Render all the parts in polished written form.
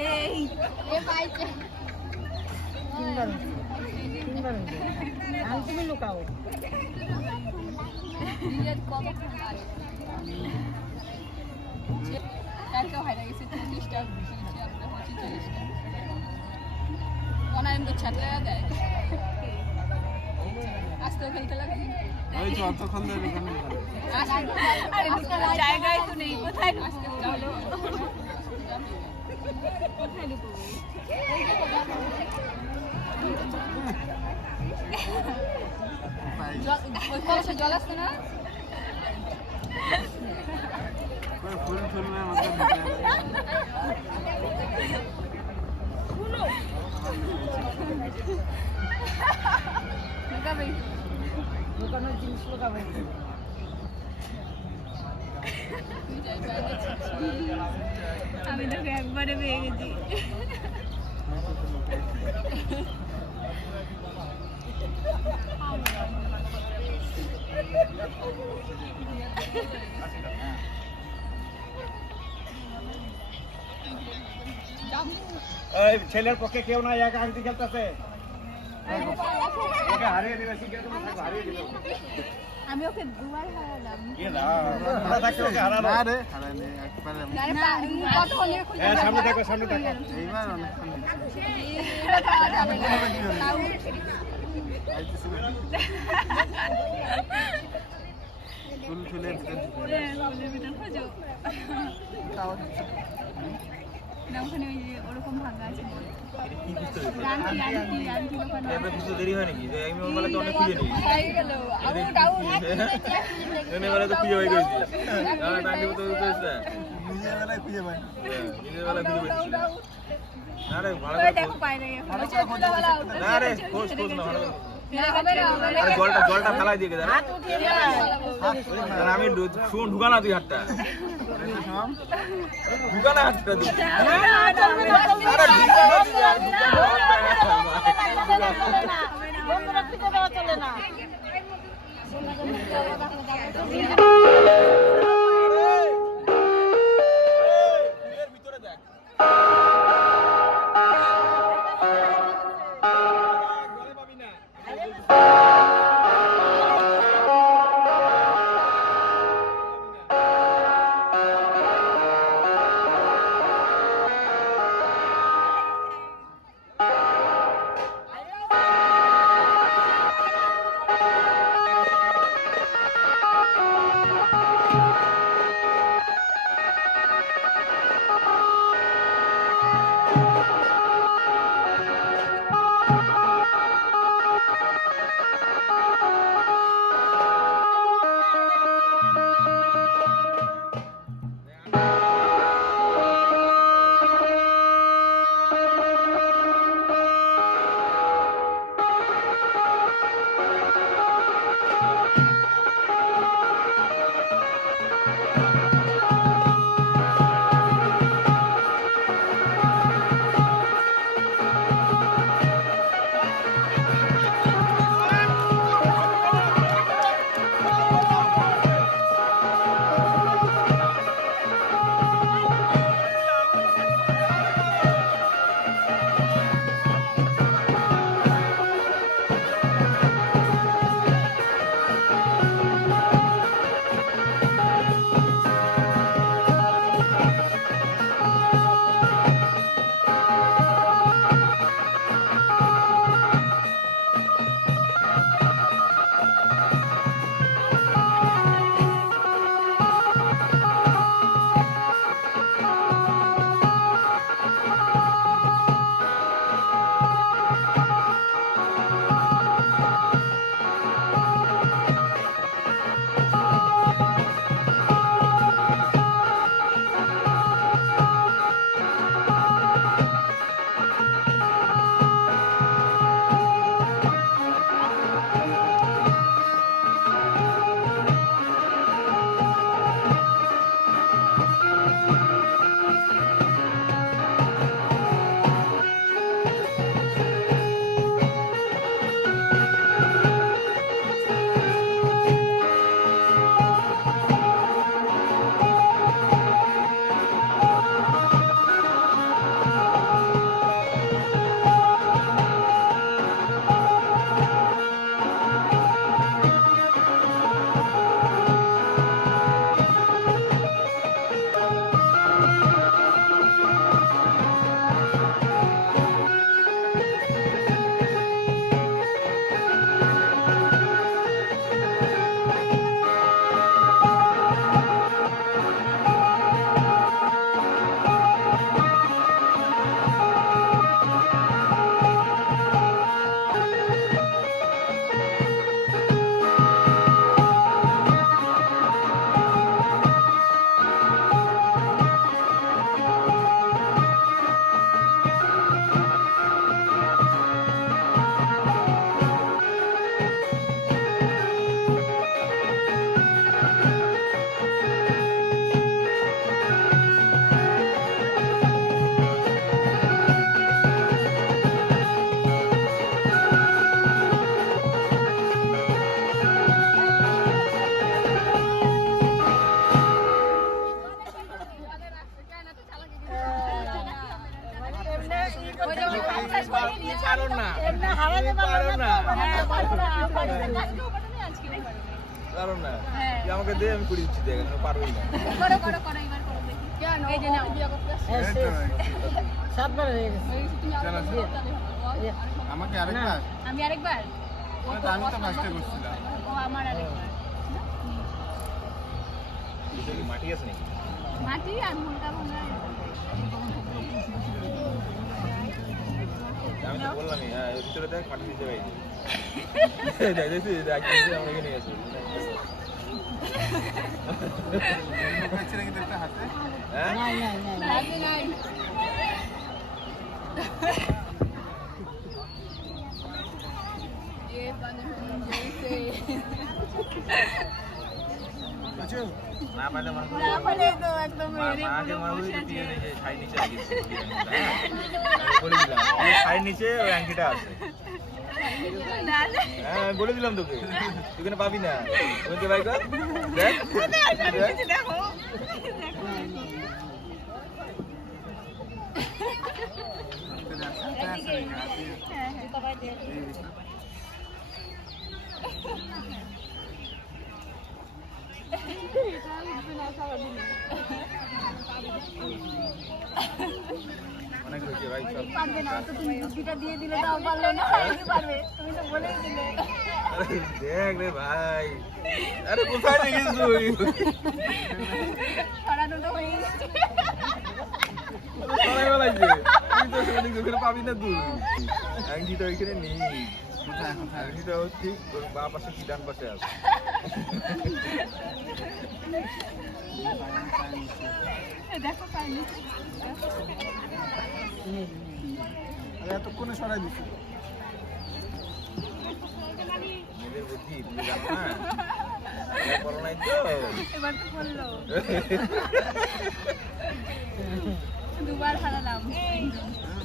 এই এ পাইছে তিনবার আমি তুমি লুকাও নিজের কত কালকে হাইরা গেছে 30টা বেশি আমরা হচ্ছে 40টা অনলাইন তো ছাড়লে দেয় আজকে খেলতে লাগে ওই তো অতক্ষণ ধরে এখানে আরে জায়গায় তো নেই কোথায় আসতে চলো কোথায় লুকোবো ওই কলসে জল আসছে না ফুল ফুল মধ্যে লুকাবে লুকানোর জিনিস লুকাবে আমি তোকে একবারে পেয়ে গেছি এই ছেলের পক্ষে কেউ না একা আংটি খেলতেছে ওকে হারিয়ে দিলে শিখে তুমি হারিয়ে দিলে আমি ওকে দুবার হারালাম কি না ওরা তাকে ওকে হারালো না রে হারালে একবারে কত হলে খুঁজে সামনে থাকো এইবার অনেকক্ষণ ফুল ফুলের ভিতর খোঁজো না ওখানে ওই যে ওরকম ভাঙা আছে দেরি হয় নাকি আমি মোবাইলে তো অনেক খুঁজে নিই হয়ে গেল আমি ডাউন এনে বেলা তো খুঁজে পাই গেছি না টাইম তো কইছে নিজের বেলায় খুঁজে পাই নিজের বেলা খুঁজে পাইছি না রে ভালো ওই দেখো পাই নাই না রে খোঁজ না ভালো হবে না আরে জলটা ফেলাই দিয়ে গেছে হাত উঠিয়ে আর আমি শুন ঢুকানা তুই হাতটা ঢুকানা হাতটা তুই বন্ধুরা পিঠে দেওয়া চলে না ভিতরে দেখ গলে পাবি না পারো না না হারাতে পারবো না আজকেও পাঠানি আজকেও পারবে পারো না হ্যাঁ। তুই আমাকে দে আমি করে দিচ্ছি দেখ আমি পারবোই না করো করো করো এবার করো দেখি কেন এই যে নাও বিয়ে করতে আসছো সাতবার হয়ে গেছে হয়ে গেছে, তুমি আরেকবার করো, তাহলে হবে। আমাকে আরেকবার আমি আরেকবার আমি তো ফার্স্টে করছিলাম ও আমার আরেকবার এটা কি মাটি আছে নাকি মাটি আর মুলটা ভাঙা আমি তো বললামই হ্যাঁ এর ভিতরে দেখ মাটি দিতে পারি দেখ দেখছি দেখ আমরা এখানে আছি হচ্ছে নাকি একটা হাতে হ্যাঁ নাই নাই নাই নাই নাই ये पानी जैसे আচ্ছা না পাইলে মারবো না পারে তো একদম মেরে মাকে মারবো তো তুই এই যে ছাই নিচে লাগিয়েছিস বলে দিলাম এই ছাই নিচে ওই আংটিটা আছে না না হ্যাঁ আমি বলে দিলাম তোকে তুই কেন পাবি না ওকে ভাই কর দেখ দেখ দেখো অনেক হয়েছে ভাই সব পারবে না তো তুমি বুদ্ধিটা দিয়ে দিলে তাও পারলে না তুমি পারবে তুমি তো বলেই দিলে আরে দেখ রে ভাই আরে কোথায় রেখেছিস তুই ছড়ানোটা হয়ে গেছে সবাই বলাইছে তুই তো সেদিন ওখানে পাবি না তুই আংটিটা ওইখানে নেই কোথায় কোথায় আংটিটা ঠিক তোর বাঁ পাশে কি ডান পাশে আছে দেখো পাইনি আরে এতক্ষণে সরাই দিচ্ছি নিজের বুদ্ধি তুমি জানো না করো নাই তো এবার তো বললো দুবার হারালাম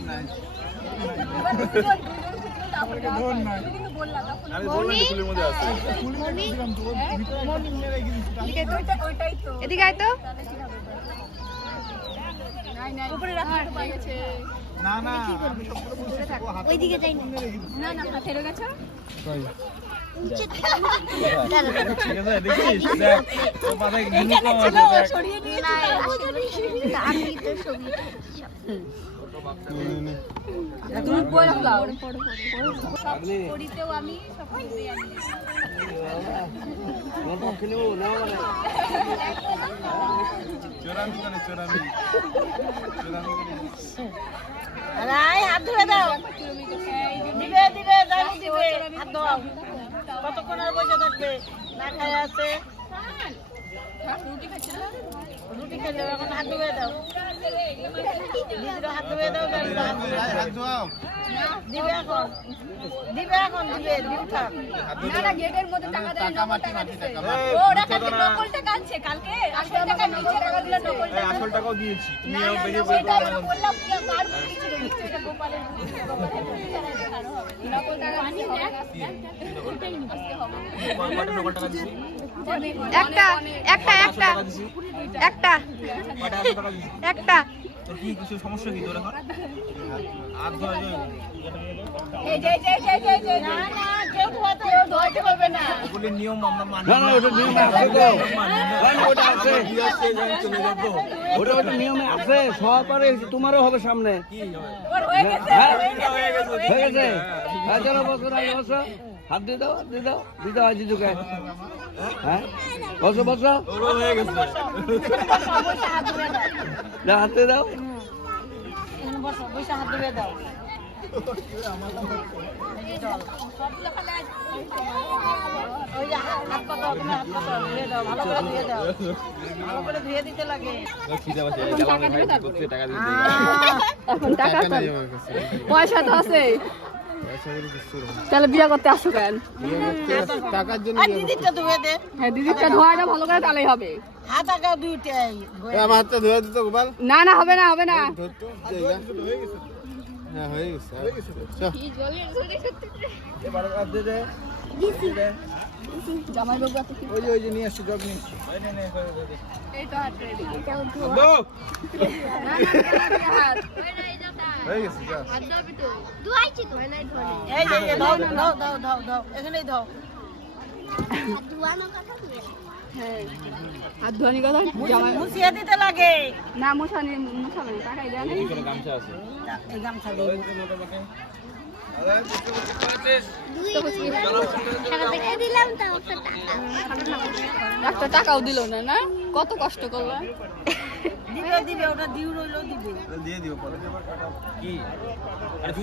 নাই এবার দুজন জিতলো, তারপরে তুমি কিন্তু বললা তখন আমি বললাম যে ফুলের মধ্যে আছে ওইটাই তো এদিকে আয় তো তাহলে কি হবে নাই নাই উপরে রাখা পাই গেছে না না আমি সবগুলো বুঝে থাকবো হাতে ওইদিকে যাই না না না হাতে রেখে গেছো ঠিক আছে দেখিস দেখ তোর মাথায় ঘুম কম আছে দেখ সরিয়ে নিয়ে না আমি তো ছবি তুমি পড়ে দাও সব পড়িতেও আমি সব পড়িতেই আমি চোরামি করে চোরামি চোরামি করে আরে হাত ধুয়ে দাও দিবে দিবে জানি দিবে হাত দাও কতক্ষণ আর বসে থাকবে না খায় আছে রুটি খাচ্ছি না রুটি খেলে এখন হাত ধুয়ে দাও দিদিরও হাত ধুয়ে দাও দাদিরও হাত ধুয়ে দাও। হাত ধোয়াও দিবে এখন দিবে এখন দিবে দিবে থাক না না গেটের মধ্যে টাকা দেয় টাকা নকল মাটি টাকা মাটি দিছে টাকা এই, ও ওরা কালকে বুঝছো তো না? নকল টাকা আনছে কালকে আসল টাকা নিচে টাকা দিলে নকল এই টাকা আসল টাকাও দিয়েছি তুমি না আবার না বেরিয়ে ওইটা পড়ে আমি বললাম কি কার বুদ্ধি ছিল নিশ্চয়ই এটা গোপালের বুদ্ধি ছিল, গোপালের বুদ্ধি ছাড়া এটা কারো হবে না। নকল টাকা আনি হবে না আজকে হবে কয়টা নকল টাকা দিছি একটা একটা একটা টাকা দিছি একটা কয়টা টাকা দিছি একটা তোর কি কিছু সমস্যা কি তোর এখন হাত ধোয়া এই যে না না কেউ ধোয়াতে ধোয়াতে হবে না ওগুলি নিয়ম আমরা মানি না না ওটা নিয়মে আছে তো না না ওটা আছে চলে যাবো ওটা ওটা নিয়মে আছে সব পারে তোমারও হবে সামনে কি হবে ওর হয়ে গেছে হ্যাঁ হয়ে গেছে হয়ে গেছে হ্যাঁ চলো বসো আগে বসো হাত দিয়ে দাও দিতে হয় জিজুকে হ্যাঁ বসো বসো ওরও হয়ে গেছে বসে হাত ধুয়ে দাও যা হাত দিয়ে দাও এখানে বসো বসে হাত ধুয়ে দাও ওই যে হাত পাতাও তুমি হাত পাতাও ধুয়ে দাও ভালো করে ধুয়ে দাও ভালো করে ধুয়ে দিতে লাগে খিদা পাচ্ছে গেলাম ভাই করতে টাকা দিতে এখন টাকা তো পয়সা তো আছে তাহলে বিয়ে করতে আসো কেন টাকার জন্য আর দিদিটা ধুয়ে দে হ্যাঁ দিদিটা ধোয়াটা ভালো করে তাহলেই হবে হাত আগা দুইটাই আমার হাতটা ধোয়া দিত গোপাল না না হবে না হবে না ধরতো হ্যাঁ হয়ে গেছে চল এবার আর দে দে জামাই বাবু আছে ওই যে নিয়ে আসছি জগ নিয়ে আসছি এই নে নে করে দে এই তো হাত রেডি বন্ধু হাত হয়ে গেছে যা এই যে দাও দাও দাও দাও দাও এখানেই দাও হ্যাঁ হাত ধোয়ানি কথা জামাই মুছিয়ে দিতে লাগে না মুছানি মুছাবে টাকাই দেন গামছা আছে এই গামছা দিয়ে একটা টাকাও দিল না না কত কষ্ট করলাম দিবে দিবে ওটা দিউ রইলো দিবে দিয়ে দিও পরে কি